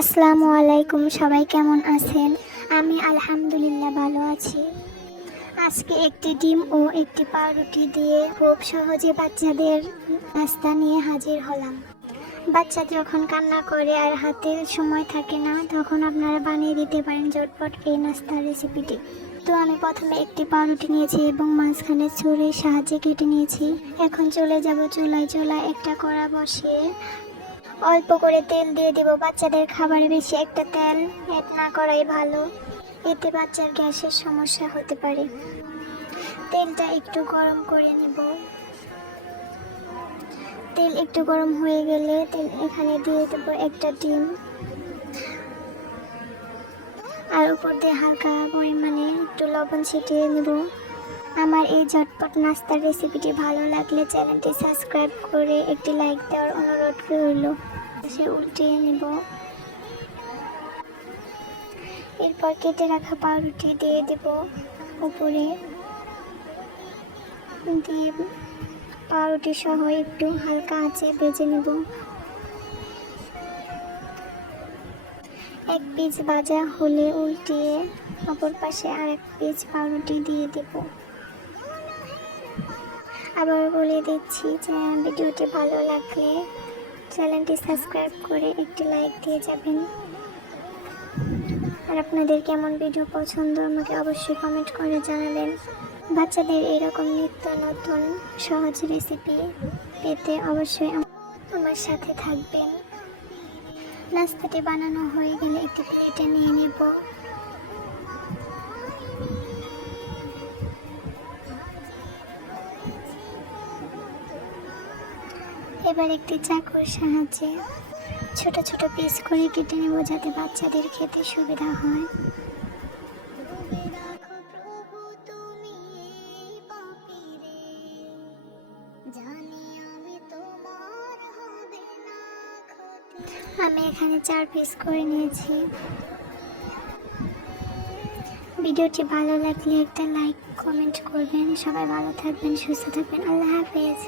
আসসালামু আলাইকুম, সবাই কেমন আছেন? আমি আলহামদুলিল্লাহ ভালো আছি। আজকে একটি ডিম ও একটি পাউরুটি দিয়ে খুব সহজে বাচ্চাদের নাস্তা নিয়ে হাজির হলাম। বাচ্চা যখন কান্না করে আর হাতে সময় থাকে না, তখন আপনারা বানিয়ে দিতে পারেন ঝটপট এই নাস্তার রেসিপিটি। তো আমি প্রথমে একটি পাউরুটি নিয়েছি এবং মাঝখানে ছুরির সাহায্যে কেটে নিয়েছি। এখন চলে যাব চুলায় একটা কড়া বসিয়ে অল্প করে তেল দিয়ে দেব। বাচ্চাদের খাবারে বেশি একটা তেল অ্যাড না করাই ভালো, এতে বাচ্চার গ্যাসের সমস্যা হতে পারে। তেলটা একটু গরম করে নেব। তেল একটু গরম হয়ে গেলে এখানে দিয়ে দেবো একটা ডিম, আর উপর দিয়ে হালকা পরিমাণে একটু লবণ ছিটিয়ে নেব। আমার এই ঝটপট নাস্তার রেসিপিটি ভালো লাগলে চ্যানেলটি সাবস্ক্রাইব করে একটি লাইক দেওয়ার অনুরোধ রইল। সে উল্টিয়ে নেব। এরপর কেটে রাখা পাউরুটি দিয়ে দেব উপরে, দিয়ে পাউরুটি সহ একটু হালকা আঁচে ভেজে নেব। এক পিস ভাজা হলে উল্টিয়ে অপর পাশে আরেক পিস পাউরুটি দিয়ে দেব। আবার বলে দিচ্ছি যে ভিডিওটি ভালো লাগলে চ্যানেলটি সাবস্ক্রাইব করে একটি লাইক দিয়ে যাবেন। আর আপনাদের কেমন ভিডিও পছন্দ আমাকে অবশ্যই কমেন্ট করে জানাবেন। বাচ্চাদের এরকম নিত্য নতুন সহজ রেসিপি পেতে অবশ্যই আমার সাথে থাকবেন। নাস্তাটি বানানো হয়ে গেলে একটি প্লেটে নিয়ে নেব। এবার একটি চাকুর সাহায্যে ছোট ছোট পিস করে কেটে নেব, যাতে বাচ্চাদের খেতে সুবিধা হয়। আমি এখানে 4 পিস করে নিয়েছি। ভিডিওটি ভালো লাগলে একটা লাইক কমেন্ট করবেন। সবাই ভালো থাকবেন, সুস্থ থাকবেন। আল্লাহ হাফেজ।